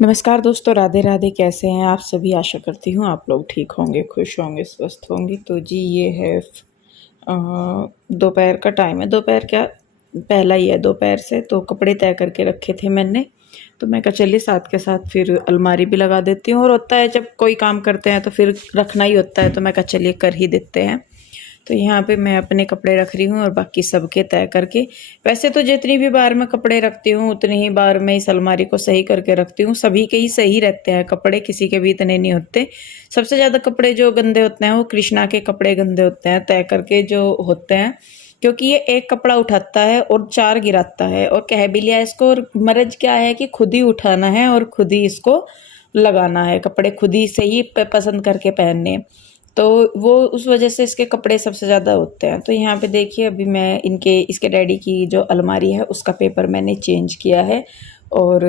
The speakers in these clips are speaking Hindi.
नमस्कार दोस्तों, राधे राधे। कैसे हैं आप सभी? आशा करती हूँ आप लोग ठीक होंगे, खुश होंगे, स्वस्थ होंगे। तो जी ये है दोपहर का टाइम है। दोपहर क्या, पहला ही है दोपहर से। तो कपड़े तय करके रखे थे मैंने, तो मैं कहा चलिए साथ के साथ फिर अलमारी भी लगा देती हूँ। और होता है जब कोई काम करते हैं तो फिर रखना ही होता है, तो मैं कहा चलिए कर ही देते हैं। तो यहाँ पे मैं अपने कपड़े रख रही हूँ और बाकी सबके तय करके। वैसे तो जितनी भी बार मैं कपड़े रखती हूँ उतनी ही बार मैं इस अलमारी को सही करके रखती हूँ। सभी के ही सही रहते हैं कपड़े, किसी के भी इतने नहीं होते। सबसे ज़्यादा कपड़े जो गंदे होते हैं वो कृष्णा के कपड़े गंदे होते हैं, तय करके जो होते हैं। क्योंकि ये एक कपड़ा उठाता है और चार गिराता है, और कह भी लिया इसको। और मर्ज क्या है कि खुद ही उठाना है और खुद ही इसको लगाना है, कपड़े खुद ही से ही पसंद करके पहनने हैं। तो वो उस वजह से इसके कपड़े सबसे ज़्यादा होते हैं। तो यहाँ पे देखिए, अभी मैं इसके डैडी की जो अलमारी है उसका पेपर मैंने चेंज किया है और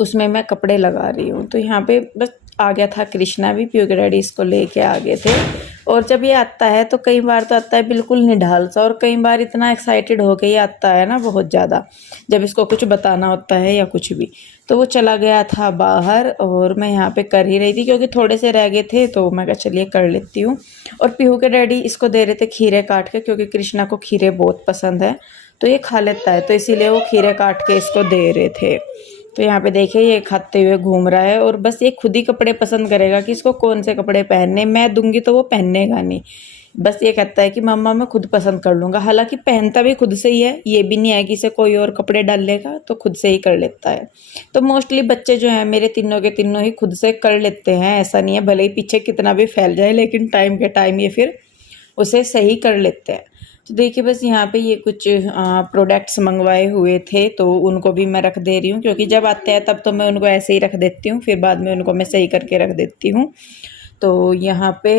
उसमें मैं कपड़े लगा रही हूँ। तो यहाँ पे बस आ गया था कृष्णा भी, प्योर डैडी इसको लेके आ गए थे। और जब ये आता है तो कई बार तो आता है बिल्कुल निढाल सा, और कई बार इतना एक्साइटेड होके ये आता है ना बहुत ज़्यादा, जब इसको कुछ बताना होता है या कुछ भी। तो वो चला गया था बाहर और मैं यहाँ पे कर ही रही थी, क्योंकि थोड़े से रह गए थे तो मैं कहा चलिए कर लेती हूँ। और पीहू के डैडी इसको दे रहे थे खीरे काट के, क्योंकि कृष्णा को खीरे बहुत पसंद है तो ये खा लेता है, तो इसीलिए वो खीरे काट के इसको दे रहे थे। तो यहाँ पे देखिए ये खाते हुए घूम रहा है, और बस ये खुद ही कपड़े पसंद करेगा कि इसको कौन से कपड़े पहनने। मैं दूंगी तो वो पहनेगा नहीं, बस ये कहता है कि मम्मा मैं खुद पसंद कर लूँगा। हालांकि पहनता भी खुद से ही है, ये भी नहीं है कि इसे कोई और कपड़े डाल लेगा, तो खुद से ही कर लेता है। तो मोस्टली बच्चे जो हैं मेरे तीनों के तीनों ही खुद से कर लेते हैं, ऐसा नहीं है। भले ही पीछे कितना भी फैल जाए, लेकिन टाइम के टाइम ये फिर उसे सही कर लेते हैं। तो देखिए बस यहाँ पे ये कुछ प्रोडक्ट्स मंगवाए हुए थे, तो उनको भी मैं रख दे रही हूँ, क्योंकि जब आते हैं तब तो मैं उनको ऐसे ही रख देती हूँ, फिर बाद में उनको मैं सही करके रख देती हूँ। तो यहाँ पे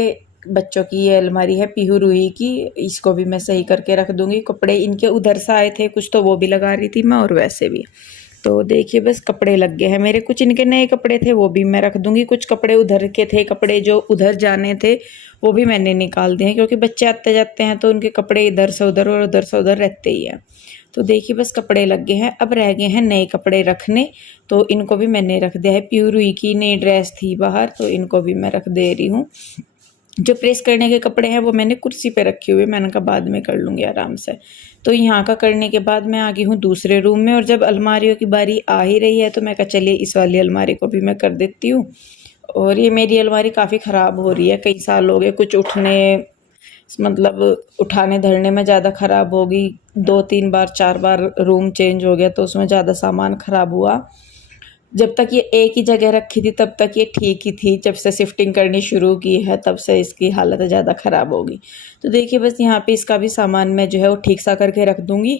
बच्चों की ये अलमारी है पीहू रूही की, इसको भी मैं सही करके रख दूँगी। कपड़े इनके उधर से आए थे कुछ, तो वो भी लगा रही थी मैं, और वैसे भी। तो देखिए बस कपड़े लग गए हैं मेरे। कुछ इनके नए कपड़े थे वो भी मैं रख दूंगी, कुछ कपड़े उधर के थे, कपड़े जो उधर जाने थे वो भी मैंने निकाल दिए हैं, क्योंकि बच्चे आते जाते हैं तो उनके कपड़े इधर से उधर और उधर से उधर रहते ही हैं। तो देखिए बस कपड़े लग गए हैं, अब रह गए हैं नए कपड़े रखने। तो इनको भी मैंने रख दिया है। प्यूरी की नई ड्रेस थी बाहर, तो इनको भी मैं रख दे रही हूँ। जो प्रेस करने के कपड़े हैं वो मैंने कुर्सी पे रखे हुए, मैंने कहा बाद में कर लूँगी आराम से। तो यहाँ का करने के बाद मैं आ गई हूँ दूसरे रूम में, और जब अलमारियों की बारी आ ही रही है तो मैं कहा चलिए इस वाली अलमारी को भी मैं कर देती हूँ। और ये मेरी अलमारी काफ़ी ख़राब हो रही है, कई साल हो गए, कुछ मतलब उठाने धरने में ज़्यादा ख़राब होगी। 2-3 बार 4 बार रूम चेंज हो गया तो उसमें ज़्यादा सामान ख़राब हुआ। जब तक ये एक ही जगह रखी थी तब तक ये ठीक ही थी, जब से शिफ्टिंग करनी शुरू की है तब से इसकी हालत ज़्यादा ख़राब होगी। तो देखिए बस यहाँ पे इसका भी सामान मैं जो है वो ठीक सा करके रख दूँगी,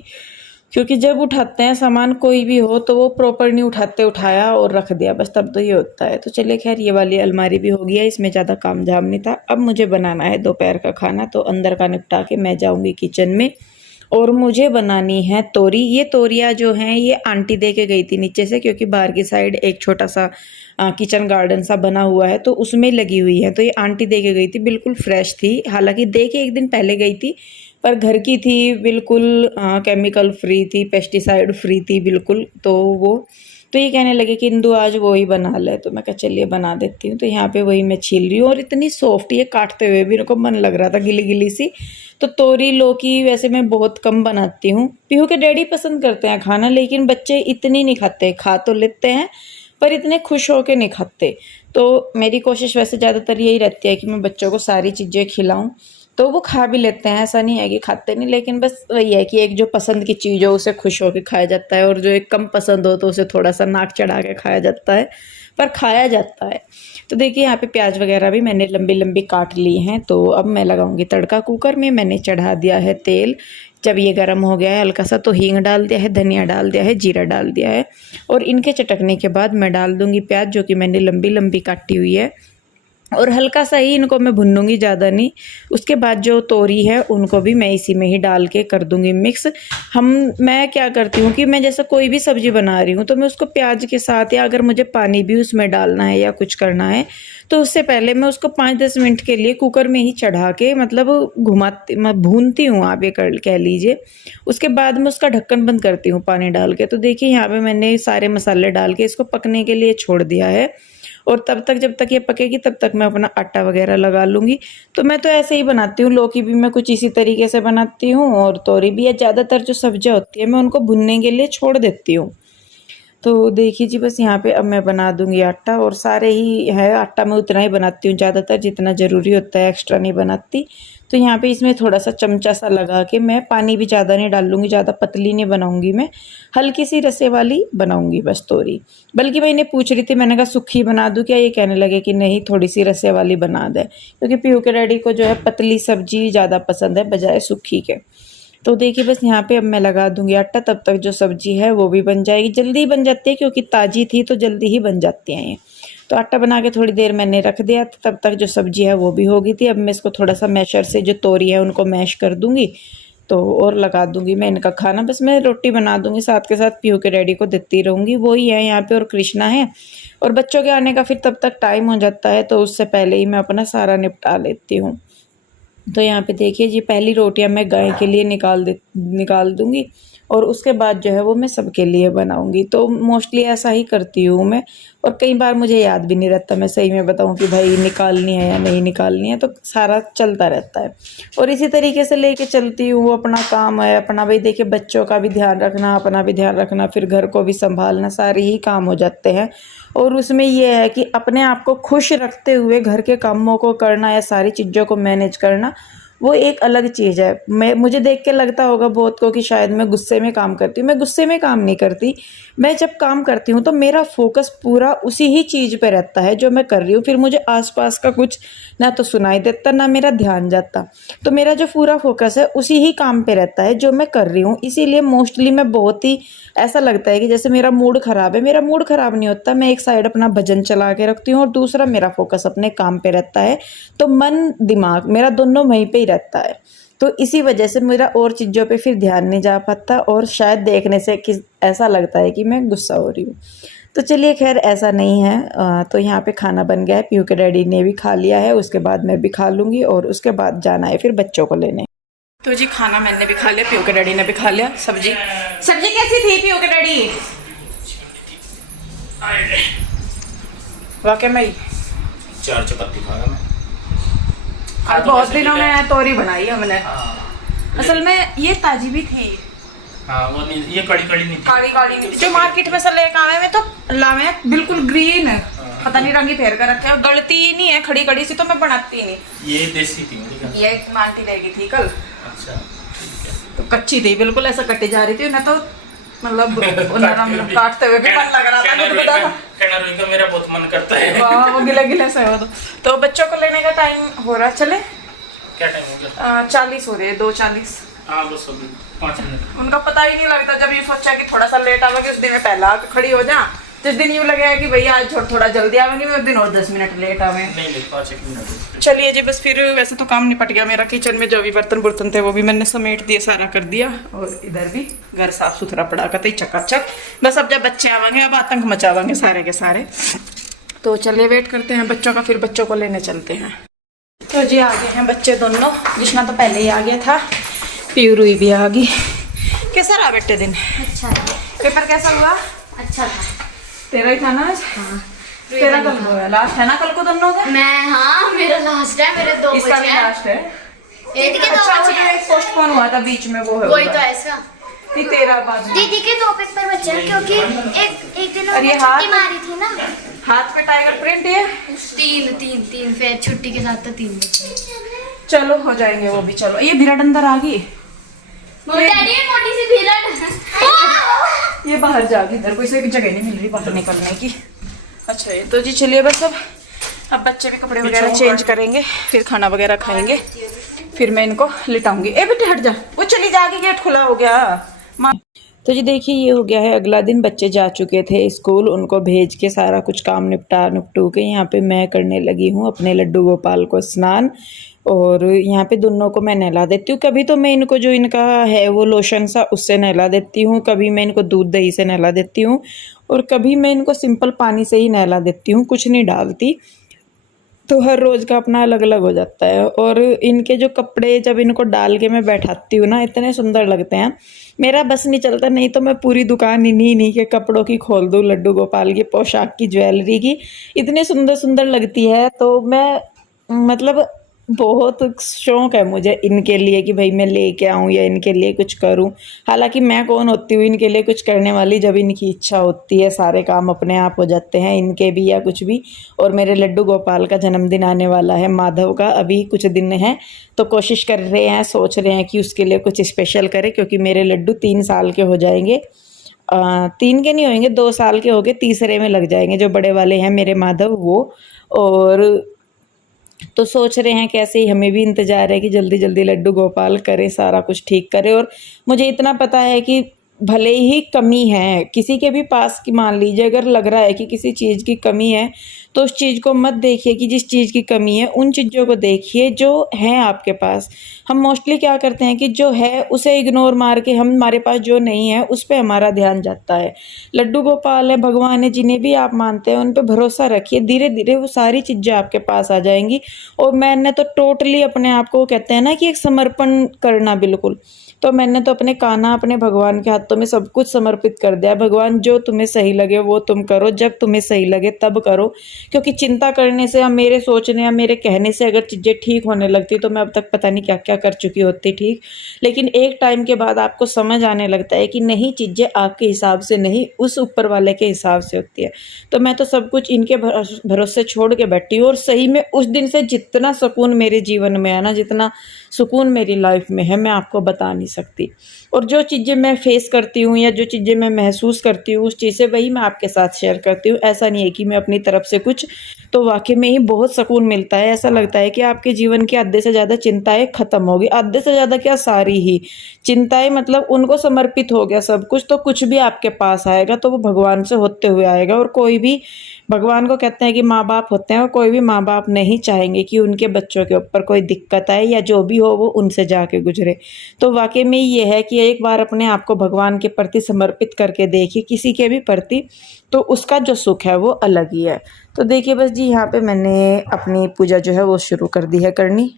क्योंकि जब उठाते हैं सामान कोई भी हो तो वो प्रॉपर नहीं उठाते, उठाया और रख दिया बस, तब तो ये होता है। तो चलिए खैर ये वाली अलमारी भी हो गई है, इसमें ज़्यादा काम झाम नहीं था। अब मुझे बनाना है दोपहर का खाना, तो अंदर का निपटा के मैं जाऊँगी किचन में। और मुझे बनानी है तोरी। ये तोरियाँ जो हैं ये आंटी दे के गई थी नीचे से, क्योंकि बाहर की साइड एक छोटा सा किचन गार्डन सा बना हुआ है, तो उसमें लगी हुई है। तो ये आंटी दे के गई थी, बिल्कुल फ्रेश थी। हालांकि दे के एक दिन पहले गई थी, पर घर की थी, बिल्कुल केमिकल फ्री थी, पेस्टिसाइड फ्री थी बिल्कुल। तो ये कहने लगे कि इंदु आज वो ही बना ले, तो मैं कहा चलिए बना देती हूँ। तो यहाँ पे वही मैं छील रही हूँ, और इतनी सॉफ्ट, ये काटते हुए भी मेरे को मन लग रहा था गिली गिली सी। तो तोरी लौकी वैसे मैं बहुत कम बनाती हूँ। पीहू के डैडी पसंद करते हैं खाना, लेकिन बच्चे इतनी नहीं खाते, खा तो लेते हैं पर इतने खुश होके नहीं खाते। तो मेरी कोशिश वैसे ज़्यादातर यही रहती है कि मैं बच्चों को सारी चीज़ें खिलाऊं, तो वो खा भी लेते हैं, ऐसा नहीं है कि खाते नहीं। लेकिन बस वही है कि एक जो पसंद की चीज़ हो उसे खुश होकर खाया जाता है, और जो एक कम पसंद हो तो उसे थोड़ा सा नाक चढ़ा के खाया जाता है, पर खाया जाता है। तो देखिए यहाँ पे प्याज वगैरह भी मैंने लंबी लंबी काट ली हैं। तो अब मैं लगाऊंगी तड़का। कुकर में मैंने चढ़ा दिया है तेल। जब ये गर्म हो गया है हल्का सा, तो हींग डाल दिया है, धनिया डाल दिया है, जीरा डाल दिया है, और इनके चटकने के बाद मैं डाल दूंगी प्याज, जो कि मैंने लंबी लंबी काटी हुई है। और हल्का सा ही इनको मैं भूनूंगी, ज़्यादा नहीं। उसके बाद जो तोरी है उनको भी मैं इसी में ही डाल के कर दूंगी मिक्स। मैं क्या करती हूँ कि मैं जैसे कोई भी सब्ज़ी बना रही हूँ तो मैं उसको प्याज के साथ, या अगर मुझे पानी भी उसमें डालना है या कुछ करना है तो उससे पहले मैं उसको 5-10 मिनट के लिए कुकर में ही चढ़ा के मतलब घुमाती, मैं भूनती हूँ, आप ये कह लीजिए। उसके बाद मैं उसका ढक्कन बंद करती हूँ पानी डाल के। तो देखिए यहाँ पे मैंने सारे मसाले डाल के इसको पकने के लिए छोड़ दिया है। और तब तक, जब तक ये पकेगी तब तक मैं अपना आटा वगैरह लगा लूँगी। तो मैं तो ऐसे ही बनाती हूँ, लौकी भी मैं कुछ इसी तरीके से बनाती हूँ और तोरी भी। या ज़्यादातर जो सब्जियाँ होती है मैं उनको भुनने के लिए छोड़ देती हूँ। तो देखिए जी, बस यहाँ पे अब मैं बना दूंगी आटा, और सारे ही है आटा मैं उतना ही बनाती हूँ ज़्यादातर जितना ज़रूरी होता है, एक्स्ट्रा नहीं बनाती। तो यहाँ पे इसमें थोड़ा सा चमचा सा लगा के, मैं पानी भी ज़्यादा नहीं डाल लूँगी, ज़्यादा पतली नहीं बनाऊँगी मैं, हल्की सी रसे वाली बनाऊँगी बस तोरी। बल्कि मैं इन्हें पूछ रही थी, मैंने कहा सूखी बना दूँ क्या, ये कहने लगे कि नहीं थोड़ी सी रसे वाली बना दे, क्योंकि पीयू के डैडी को जो है पतली सब्जी ज़्यादा पसंद है बजाय सूखी के। तो देखिए बस यहाँ पे अब मैं लगा दूंगी आटा, तब तक जो सब्जी है वो भी बन जाएगी। जल्दी ही बन जाती है क्योंकि ताज़ी थी तो जल्दी ही बन जाती हैं ये। तो आटा बना के थोड़ी देर मैंने रख दिया, तब तक जो सब्जी है वो भी हो गई थी। अब मैं इसको थोड़ा सा मैशर से जो तोरी है उनको मैश कर दूंगी, तो और लगा दूंगी मैं इनका खाना। बस मैं रोटी बना दूंगी, साथ के साथ पीयू के डैडी को देती रहूँगी, वही है यहाँ पे, और कृष्णा है। और बच्चों के आने का फिर तब तक टाइम हो जाता है, तो उससे पहले ही मैं अपना सारा निपटा लेती हूँ। तो यहाँ पे देखिए जी, पहली रोटियां मैं गाय के लिए निकाल दूंगी, और उसके बाद जो है वो मैं सबके लिए बनाऊंगी। तो मोस्टली ऐसा ही करती हूँ मैं, और कई बार मुझे याद भी नहीं रहता, मैं सही में बताऊँ कि भाई निकालनी है या नहीं निकालनी है, तो सारा चलता रहता है। और इसी तरीके से लेके चलती हूँ। अपना काम है अपना, भाई देखिए बच्चों का भी ध्यान रखना, अपना भी ध्यान रखना, फिर घर को भी संभालना, सारे ही काम हो जाते हैं। और उसमें ये है कि अपने आप को खुश रखते हुए घर के कामों को करना या सारी चीज़ों को मैनेज करना, वो एक अलग चीज़ है। मुझे देख के लगता होगा बहुत को कि शायद मैं गुस्से में काम करती हूँ। मैं गुस्से में काम नहीं करती। मैं जब काम करती हूँ तो मेरा फोकस पूरा उसी ही चीज़ पे रहता है जो मैं कर रही हूँ। फिर मुझे आसपास का कुछ ना तो सुनाई देता, ना मेरा ध्यान जाता। तो मेरा जो पूरा फोकस है उसी ही काम पे रहता है जो मैं कर रही हूँ। इसीलिए मोस्टली मैं बहुत ही, ऐसा लगता है कि जैसे मेरा मूड ख़राब है, मेरा मूड ख़राब नहीं होता। मैं एक साइड अपना भजन चला के रखती हूँ और दूसरा मेरा फोकस अपने काम पे रहता है। तो मन दिमाग मेरा दोनों वहीं पे ही रहता है। तो इसी वजह से मेरा और चीज़ों पे फिर ध्यान नहीं जा पाता, और शायद देखने से कि ऐसा लगता है कि मैं गुस्सा हो रही हूँ। तो चलिए खैर ऐसा नहीं है। तो यहाँ पे खाना बन गया है, पीयू के डैडी ने भी खा लिया है, उसके बाद मैं भी खा लूँगी, और उसके बाद जाना है फिर बच्चों को लेने। तो जी खाना मैंने भी खा लिया, पीयू के डैडी ने भी खा लिया। सब्जी कैसी थी पीयू के डैडी? वाकई में 4 चपाती खाया मैं। आज बहुत दिनों में तोरी बनाई हमने। असल में ये ताजी भी थी। हाँ, वो नहीं, ये कड़ी नहीं थी। काली नहीं थी। जो मार्केट में से लेकर आवे में तो लावे बिल्कुल ग्रीन है, पता नहीं रंग ही फेर कर रखे हैं। गलती ही नहीं है, खड़ी सी तो मैं बनाती ही नहीं। ये देसी थी, ये मांटी रहेगी थी कल। अच्छा ठीक है। तो कच्ची थी बिल्कुल, ऐसा कटी जा रही थी ना, तो मतलब काटते हुए भी मन लग रहा था। कहना का मेरा बहुत मन करता है। वाह, वो गिला से हो। तो बच्चों को लेने का टाइम हो रहा है, चले? क्या टाइम हो गया? 40 हो रहे हैं, 2:40। हाँ बस अभी 5 मिनट। उनका पता ही नहीं लगता। जब ये सोचा कि थोड़ा सा लेट आवेगी उस दिन में पहला आके खड़ी हो जा। जिस दिन यूँ लगेगा कि भैया आज थोड़ा जल्दी आवेंगे, उस दिन और 10 मिनट लेट आवे। नहीं 5 मिनट। चलिए जी, बस फिर वैसे तो काम निपट गया मेरा। किचन में जो भी बर्तन थे वो भी मैंने समेट दिए, सारा कर दिया, और इधर भी घर साफ सुथरा पड़ा करते ही चकाचक। बस अब जब बच्चे आवेंगे अब आतंक मचावेंगे सारे के सारे। तो चलिए वेट करते हैं बच्चों का, फिर बच्चों को लेने चलते हैं। तो जी आ गए हैं बच्चे दोनों। कृष्णा तो पहले ही आ गया था, पीयू रुई भी आ गई। कैसा रहा बेटे दिन? अच्छा। पेपर कैसा हुआ? अच्छा था। तेरा ही था ना आज? हाँ। तेरा कल हुआ, लास्ट है ना कल को दोनों का? हाँ मेरा लास्ट है, मेरे 2 इसका भी लास्ट है। दीदी के 2 अच्छा, वो बचे जो हैं। एक पोस्टपोन हुआ था बीच में वो है। वही तो ऐसा। नहीं तेरा बाद में। दीदी के 2 पेपर बचे हैं क्योंकि एक दिन और ये छुट्टी हाथ- मारी थी ना। हाथ पे टाइगर प्रिंट है। 3 फिर छुट्टी के साथ तो 3 बचे। चलो हो जाएंगे वो भी। चलो ये भिरड अंदर आ गई। डैडी मोटी सी भीड़। ये बाहर जा गई, इधर कोई से जगह नहीं मिल रही बाहर निकलने की। अच्छा ये तो जी चलिए बस अब बच्चे भी कपड़े वगैरह चेंज करेंगे, फिर खाना वगैरह खाएंगे, फिर मैं इनको लिटाऊंगी। ए बेटे हट जा, वो चली जाके गेट खुला हो गया। तो जी देखिए ये हो गया है अगला दिन, बच्चे जा चुके थे स्कूल, उनको भेज के सारा कुछ काम निपटू के यहाँ पे मैं करने लगी हूँ अपने लड्डू गोपाल को स्नान। और यहाँ पे दोनों को मैं नहला देती हूँ। कभी तो मैं इनको जो इनका है वो लोशन सा उससे नहला देती हूँ, कभी मैं इनको दूध दही से नहला देती हूँ, और कभी मैं इनको सिंपल पानी से ही नहला देती हूँ, कुछ नहीं डालती। तो हर रोज़ का अपना अलग अलग हो जाता है। और इनके जो कपड़े जब इनको डाल के मैं बैठाती हूँ ना, इतने सुंदर लगते हैं, मेरा बस नहीं चलता, नहीं तो मैं पूरी दुकान इन्हीं के कपड़ों की खोल दूँ, लड्डू गोपाल की पोशाक की, ज्वेलरी की, इतने सुंदर सुंदर लगती है। तो मैं मतलब बहुत शौक़ है मुझे इनके लिए कि भाई मैं लेके आऊँ या इनके लिए कुछ करूँ। हालांकि मैं कौन होती हूँ इनके लिए कुछ करने वाली, जब इनकी इच्छा होती है सारे काम अपने आप हो जाते हैं, इनके भी या कुछ भी। और मेरे लड्डू गोपाल का जन्मदिन आने वाला है, माधव का, अभी कुछ दिन है, तो कोशिश कर रहे हैं, सोच रहे हैं कि उसके लिए कुछ स्पेशल करें, क्योंकि मेरे लड्डू 3 साल के हो जाएंगे। 3 के नहीं होंगे, 2 साल के हो गए, तीसरे में लग जाएंगे, जो बड़े वाले हैं मेरे माधव वो। और तो सोच रहे हैं कैसे ही, हमें भी इंतज़ार है कि जल्दी जल्दी लड्डू गोपाल करे, सारा कुछ ठीक करे। और मुझे इतना पता है कि भले ही कमी है किसी के भी पास की, मान लीजिए अगर लग रहा है कि किसी चीज़ की कमी है, तो उस चीज़ को मत देखिए कि जिस चीज़ की कमी है, उन चीज़ों को देखिए जो हैं आपके पास। हम मोस्टली क्या करते हैं कि जो है उसे इग्नोर मार के हम, हमारे पास जो नहीं है उस पे हमारा ध्यान जाता है। लड्डू गोपाल है, भगवान है, जिन्हें भी आप मानते हैं उन पे भरोसा रखिए, धीरे धीरे वो सारी चीज़ें आपके पास आ जाएंगी। और मैंने तो टोटली अपने आप को, कहते हैं ना कि एक समर्पण करना, बिल्कुल, तो मैंने तो अपने कान्हा, अपने भगवान के हाथों में सब कुछ समर्पित कर दिया। भगवान जो तुम्हें सही लगे वो तुम करो, जब तुम्हें सही लगे तब करो, क्योंकि चिंता करने से या मेरे सोचने या मेरे कहने से अगर चीज़ें ठीक होने लगती तो मैं अब तक पता नहीं क्या क्या कर चुकी होती ठीक। लेकिन एक टाइम के बाद आपको समझ आने लगता है कि नहीं, चीज़ें आपके हिसाब से नहीं, उस ऊपर वाले के हिसाब से होती है। तो मैं तो सब कुछ इनके भरोसे छोड़ के बैठी हूँ। और सही में उस दिन से जितना सुकून मेरे जीवन में है ना, जितना सुकून मेरी लाइफ में है, मैं आपको बता नहीं सकती। और जो चीज़ें मैं फेस करती हूँ या जो चीज़ें मैं महसूस करती हूँ, उस चीज़ से वही मैं आपके साथ शेयर करती हूँ। ऐसा नहीं है कि मैं अपनी तरफ से कुछ, तो वाकई में ही बहुत सुकून मिलता है। ऐसा लगता है कि आपके जीवन की आधे से ज़्यादा चिंताएं ख़त्म होगी, आधे से ज़्यादा क्या, सारी ही चिंताएं, मतलब उनको समर्पित हो गया सब कुछ, तो कुछ भी आपके पास आएगा तो वो भगवान से होते हुए आएगा। और कोई भी, भगवान को कहते हैं कि माँ बाप होते हैं, और कोई भी माँ बाप नहीं चाहेंगे कि उनके बच्चों के ऊपर कोई दिक्कत आए या जो भी हो वो उनसे जाके गुजरे। तो वाकई में ये है कि एक बार अपने आप को भगवान के प्रति समर्पित करके देखिए, किसी के भी प्रति, तो उसका जो सुख है वो अलग ही है। तो देखिए बस जी, यहाँ पे मैंने अपनी पूजा जो है वो शुरू कर दी है करनी।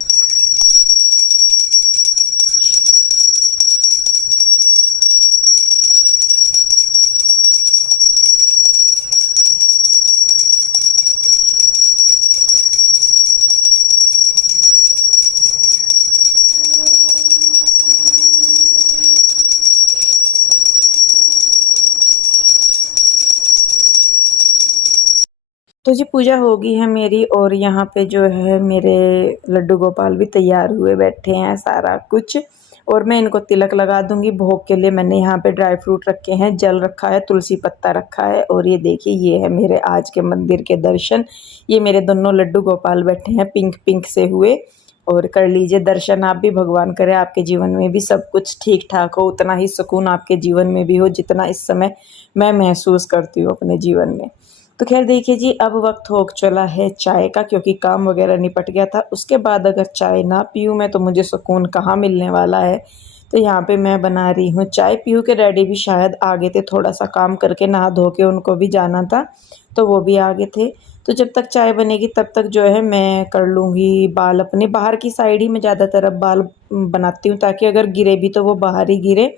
तो जी पूजा हो गई है मेरी, और यहाँ पे जो है मेरे लड्डू गोपाल भी तैयार हुए बैठे हैं, सारा कुछ। और मैं इनको तिलक लगा दूंगी। भोग के लिए मैंने यहाँ पे ड्राई फ्रूट रखे हैं, जल रखा है, तुलसी पत्ता रखा है। और ये देखिए, ये है मेरे आज के मंदिर के दर्शन। ये मेरे दोनों लड्डू गोपाल बैठे हैं, पिंक पिंक से हुए। और कर लीजिए दर्शन आप भी, भगवान करे आपके जीवन में भी सब कुछ ठीक ठाक हो, उतना ही सुकून आपके जीवन में भी हो जितना इस समय मैं महसूस करती हूँ अपने जीवन में। तो खैर देखिए जी, अब वक्त हो चला है चाय का, क्योंकि काम वगैरह निपट गया था। उसके बाद अगर चाय ना पीऊँ मैं तो मुझे सुकून कहाँ मिलने वाला है। तो यहाँ पे मैं बना रही हूँ चाय। पीऊ के डैडी भी शायद आ गए थे, थोड़ा सा काम करके नहा धो के उनको भी जाना था, तो वो भी आ गए थे। तो जब तक चाय बनेगी तब तक जो है मैं कर लूँगी बाल अपने। बाहर की साइड ही मैं ज़्यादातर अब बाल बनाती हूँ, ताकि अगर गिरे भी तो वो बाहर ही गिरे।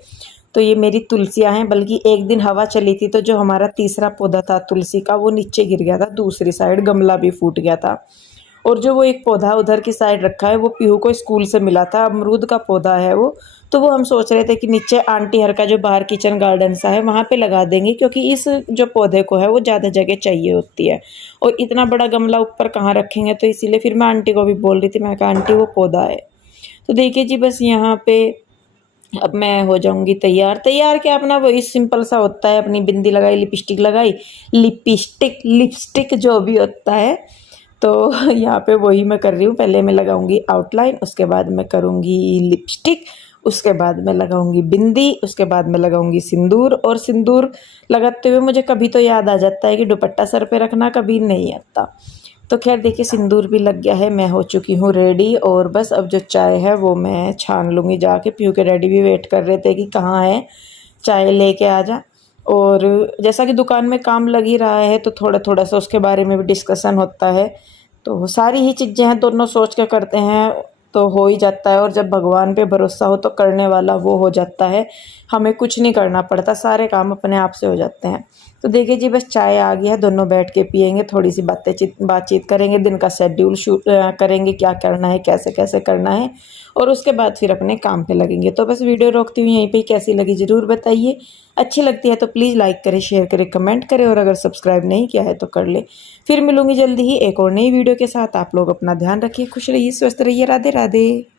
तो ये मेरी तुलसियाँ हैं, बल्कि एक दिन हवा चली थी तो जो हमारा तीसरा पौधा था तुलसी का वो नीचे गिर गया था, दूसरी साइड गमला भी फूट गया था। और जो वो एक पौधा उधर की साइड रखा है वो पीहू को स्कूल से मिला था, अमरूद का पौधा है वो। तो वो हम सोच रहे थे कि नीचे आंटी हर का जो बाहर किचन गार्डन सा है वहाँ पे लगा देंगे, क्योंकि इस जो पौधे को है वो ज़्यादा जगह चाहिए होती है, और इतना बड़ा गमला ऊपर कहाँ रखेंगे। तो इसीलिए फिर मैं आंटी को भी बोल रही थी, मैं कहा आंटी वो पौधा है। तो देखिए जी, बस यहाँ पे अब मैं हो जाऊंगी तैयार। तैयार क्या, अपना वही सिंपल सा होता है, अपनी बिंदी लगाई, लिपस्टिक लगाई, लिपस्टिक जो भी होता है। तो यहाँ पे वही मैं कर रही हूँ। पहले मैं लगाऊंगी आउटलाइन, उसके बाद मैं करूँगी लिपस्टिक, उसके बाद मैं लगाऊंगी बिंदी, उसके बाद मैं लगाऊंगी सिंदूर। और सिंदूर लगाते हुए मुझे कभी तो याद आ जाता है कि दुपट्टा सर पे रखना, कभी नहीं आता। तो खैर देखिए सिंदूर भी लग गया है, मैं हो चुकी हूँ रेडी। और बस अब जो चाय है वो मैं छान लूँगी जाके। पीयू के डैडी भी वेट कर रहे थे कि कहाँ है, चाय लेके आ जा। और जैसा कि दुकान में काम लग ही रहा है तो थोड़ा थोड़ा सा उसके बारे में भी डिस्कशन होता है। तो सारी ही चीज़ें हैं, दोनों सोच के करते हैं तो हो ही जाता है। और जब भगवान पे भरोसा हो तो करने वाला वो हो जाता है, हमें कुछ नहीं करना पड़ता, सारे काम अपने आप से हो जाते हैं। तो देखिए जी बस चाय आ गया है, दोनों बैठ के पियेंगे, थोड़ी सी बातचीत करेंगे, दिन का शेड्यूल शूट करेंगे, क्या करना है, कैसे कैसे करना है, और उसके बाद फिर अपने काम पे लगेंगे। तो बस वीडियो रोकती हूँ यहीं पे, कैसी लगी ज़रूर बताइए। अच्छी लगती है तो प्लीज़ लाइक करें, शेयर करें, कमेंट करें, और अगर सब्सक्राइब नहीं किया है तो कर ले। फिर मिलूंगी जल्दी ही एक और नई वीडियो के साथ। आप लोग अपना ध्यान रखिए, खुश रहिए, स्वस्थ रहिए, राधे राधे।